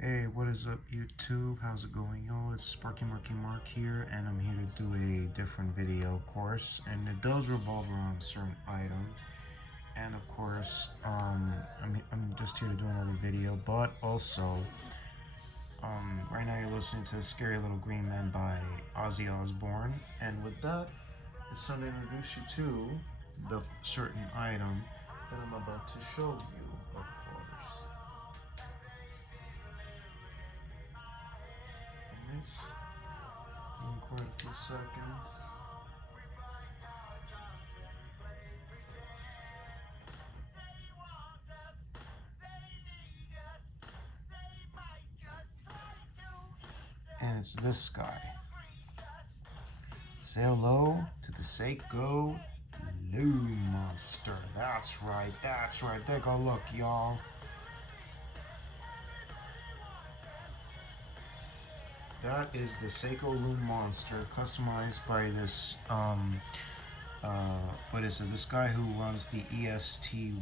Hey, what is up YouTube? How's it going, y'all? It's Sparky Marky Mark here, and I'm here to do a different video, of course, and it does revolve around a certain item. And of course, I'm just here to do another video, but also, right now you're listening to Scary Little Green Man by Ozzy Osbourne, and with that, it's time to introduce you to the certain item that I'm about to show you, of course. In quite a few seconds. And it's this guy. Say hello to the Seiko Lume monster. That's right. Take a look, y'all. That is the Seiko Lume monster, customized by this this guy who runs the ESTY,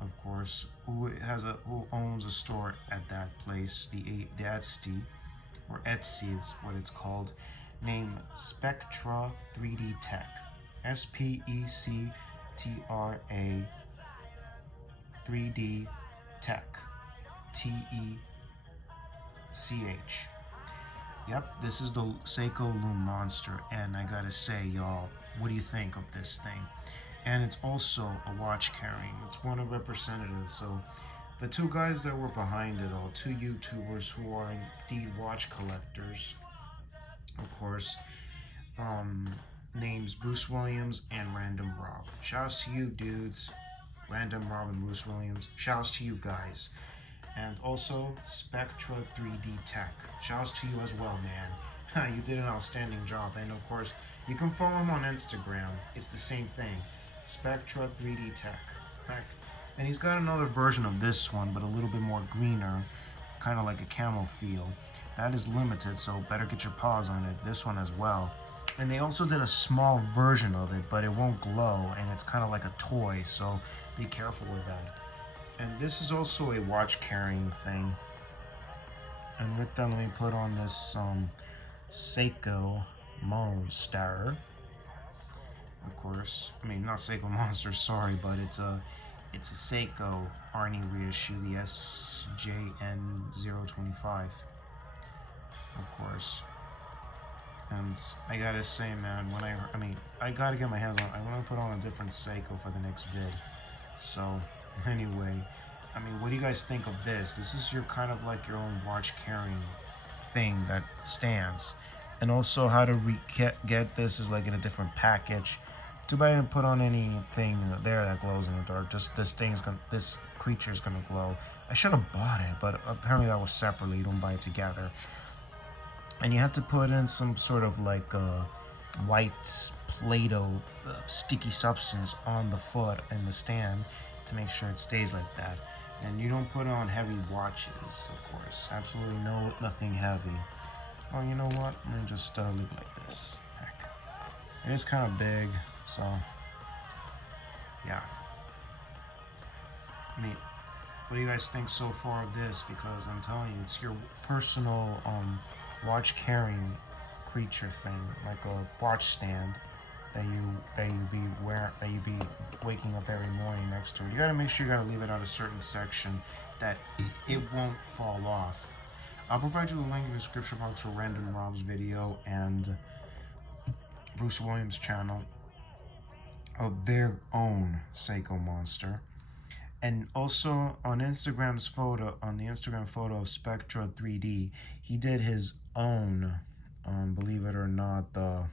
of course, who owns a store at that place, the Etsy, or Etsy is what it's called, named Spectra3DTech. SPECTRA 3D Tech. TECH. Yep, this is the Seiko Lume monster, and I gotta say, y'all, what do you think of this thing? And it's also a watch carrying. It's one of representatives. So the two guys that were behind it all, two YouTubers who are indeed watch collectors, of course, names Bruce Williams and Random Rob. Shouts to you dudes, Random Rob and Bruce Williams. Shouts to you guys. And also Spectra3DTech. Shouts to you as well, man. You did an outstanding job. And of course, you can follow him on Instagram. It's the same thing, Spectra3DTech. And he's got another version of this one, but a little bit more greener, kind of like a camo feel. That is limited, so better get your paws on it. This one as well. And they also did a small version of it, but it won't glow, and it's kind of like a toy, so be careful with that. And this is also a watch carrying thing. And with that, let me put on this Seiko monster. Of course, I mean not Seiko monster, sorry, but it's a Seiko Arnie reissue, the SJN025. Of course. And I gotta say, man, I gotta get my hands on. I want to put on a different Seiko for the next vid. So anyway, I mean, what do you guys think of this? This is your kind of like your own watch carrying thing that stands. And also how to get this is like in a different package. Too bad I didn't put on anything there that glows in the dark. Just this creature's gonna glow. I should have bought it, but apparently that was separately. You don't buy it together. And you have to put in some sort of like white Play-Doh sticky substance on the foot and the stand to make sure it stays like that. And you don't put on heavy watches, of course. Absolutely nothing heavy. Oh, you know what? Let me just leave it like this. Heck. It is kind of big, so yeah. I mean, what do you guys think so far of this? Because I'm telling you, it's your personal watch carrying creature thing, like a watch stand that you be waking up every morning next to it. You gotta make sure you gotta leave it out a certain section that it won't fall off. I'll provide you the link in the description box for Random Rob's video and Bruce Williams' channel of their own Seiko monster. And also on the Instagram photo of Spectra3D, he did his own, believe it or not, the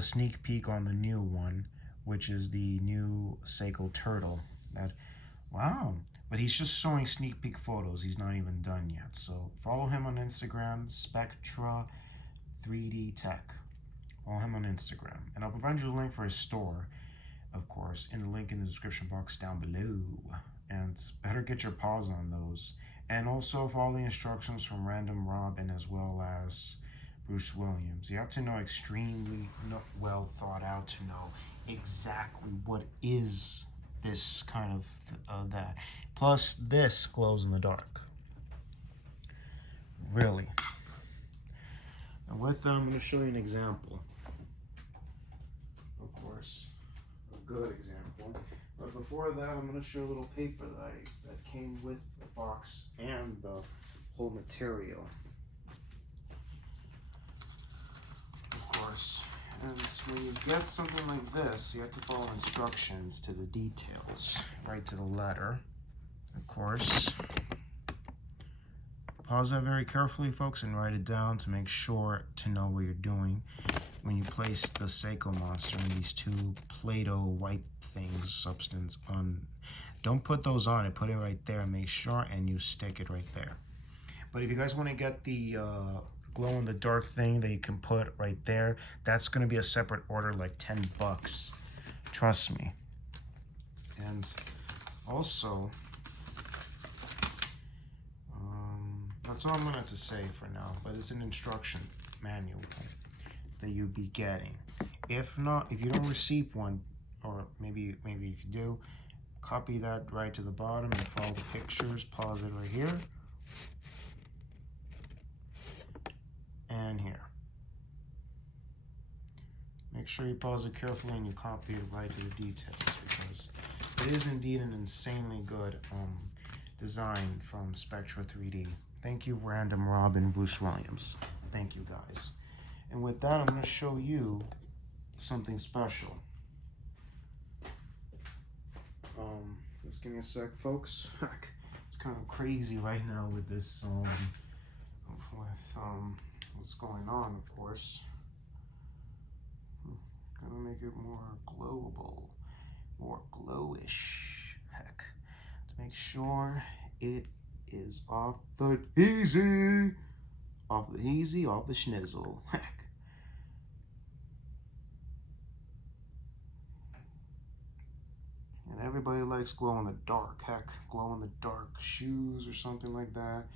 sneak peek on the new one, which is the new Seiko Turtle. Wow. But he's just showing sneak peek photos. He's not even done yet. So follow him on Instagram, Spectra3DTech. Follow him on Instagram. And I'll provide you the link for his store, of course, in the link in the description box down below. And better get your paws on those. And also follow the instructions from Random Rob and as well as Bruce Williams. You have to know extremely well thought out to know exactly what is this kind of that. Plus, this glows in the dark. Really. And with that, I'm going to show you an example. Of course, a good example. But before that, I'm going to show a little paper that came with the box and the whole material. Of course. And when you get something like this, you have to follow instructions to the details, right to the letter. Of course. Pause that very carefully, folks, and write it down to make sure to know what you're doing when you place the Seiko monster in these two Play-Doh white things, substance on. Don't put those on it. Put it right there and make sure, and you stick it right there. But if you guys want to get the glow-in-the-dark thing that you can put right there, that's going to be a separate order, like $10. Trust me. And also, that's all I'm going to say for now, but it's an instruction manual that you'll be getting. If not, if you don't receive one, or maybe if you do, copy that right to the bottom and follow the pictures. Pause it right here and here. Make sure you pause it carefully and you copy it right to the details, because it is indeed an insanely good design from Spectra3D. Thank you, Random Rob and Bruce Williams. Thank you, guys. And with that, I'm going to show you something special. Just give me a sec, folks. It's kind of crazy right now with this, what's going on, of course. Gonna make it more glowable, more glowish. Heck, to make sure it is off the easy, off the schnizzle. Heck. And everybody likes glow in the dark. Heck, glow in the dark shoes or something like that.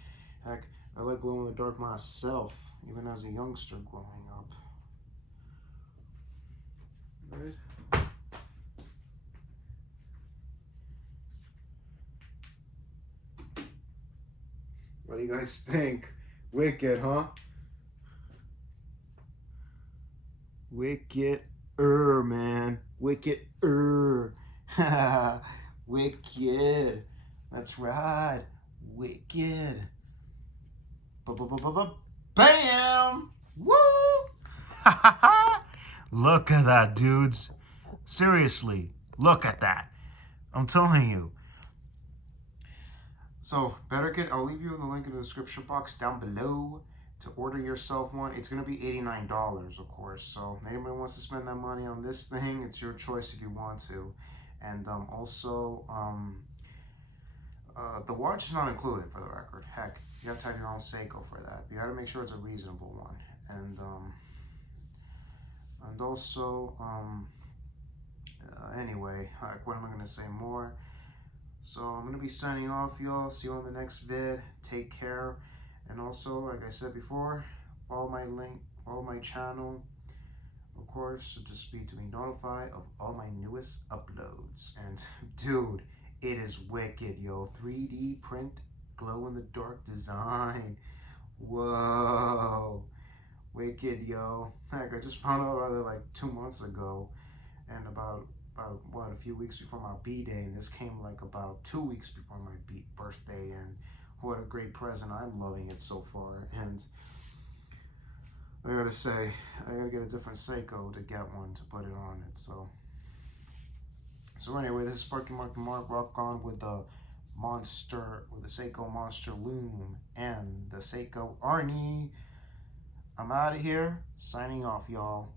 Heck, I like glow in the dark myself, even as a youngster growing up. Right? What do you guys think? Wicked, huh? Wicked-er, man. Wicked-er. Wicked. That's right. Wicked. Bam! Woo! Look at that, dudes. Seriously, look at that. I'm telling you. So, I'll leave you the link in the description box down below to order yourself one. It's going to be $89, of course. So, if anybody wants to spend that money on this thing, it's your choice if you want to. And also, the watch is not included, for the record. Heck, you have to have your own Seiko for that. You got to make sure it's a reasonable one. And also, anyway, what am I going to say more? So I'm going to be signing off, y'all. See you on the next vid. Take care. And also, like I said before, follow my link, follow my channel, of course, to be notified of all my newest uploads. And dude, it is wicked, yo. 3D print, glow-in-the-dark design. Whoa. Wicked, yo. Heck, I just found out about it like 2 months ago. And about what, a few weeks before my B-Day, and this came like about 2 weeks before my birthday, and what a great present. I'm loving it so far. And I gotta say, I gotta get a different Seiko to get one to put it on it. So anyway, this is Sparky Mark the Mark. Rock on with the Seiko Monster Lume and the Seiko Arnie. I'm out of here, signing off, y'all.